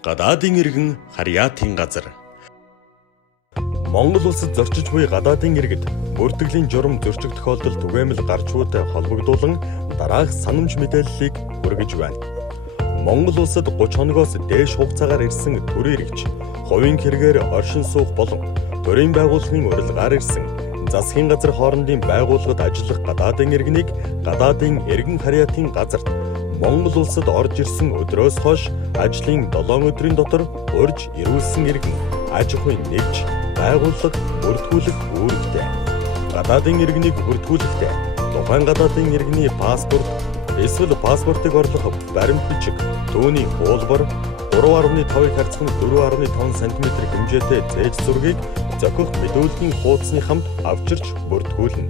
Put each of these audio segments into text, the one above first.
Гадаадын иргэн Харьяатын газар. Монгол улсад зорчиж буй гадаадын иргэд мөрдөглийн журам зөрчих тохиолдол түгээмэл гарч буйтай холбогдуулан дараах санамж мэдээллийг хүргэж байна. Монгол улсад 30 хоногоос дээш хугацаагаар ирсэн төрийн иргэч, хувийн хэрэгээр оршин суух болон төрийн байгууллагын урилгаар ирсэн засгийн газар хоорондын байгууллагад ажиллах гадаадын иргэнийг гадаадын иргэн Харьяатын газарт Монгол улсад орж ирсэн өдрөөс хойш ажлын 7 өдрийн дотор урьж ирүүлсэн иргэн аж ахуйн нэгж байгууллага бүртгүүлэх үүрэгтэй. Гадаадын иргэнийг бүртгүүлэхдээ тухайн гадаадын иргэний паспорт, эсвэл паспортыг орлох баримт бичиг, түүний хуулбар, 3.5-ыг харьцах нь 4.5 см хэмжээтэй цээж зургийг зохих мэдүүллийн хуудасны хамт авчирч бүртгүүлнэ.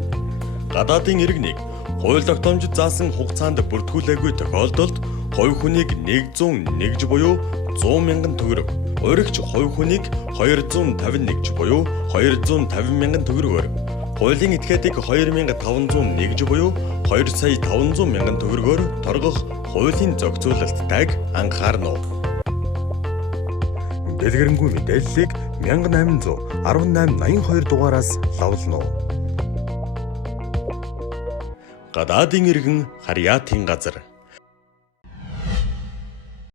Гадаадын иргэнийг хууль тогтоомжид заасан хугацаанд бүртгүүлээгүй тохиолдолд хувь хүнийг 101 буюу 100 мянган төгрөг, уригч хувь хүнийг 251 буюу 250 мянган төгрөгөөр, хуулийн этгээдийг 2501 буюу 2 сая 500 мянган төгрөгөөр торгох хуулийн зохицуулалттайг анхаарна. Дэлгэрэнгүй мэдээллийг 181882 дугаараас лавлана. Гадаадын иргэн Харьяатын газар.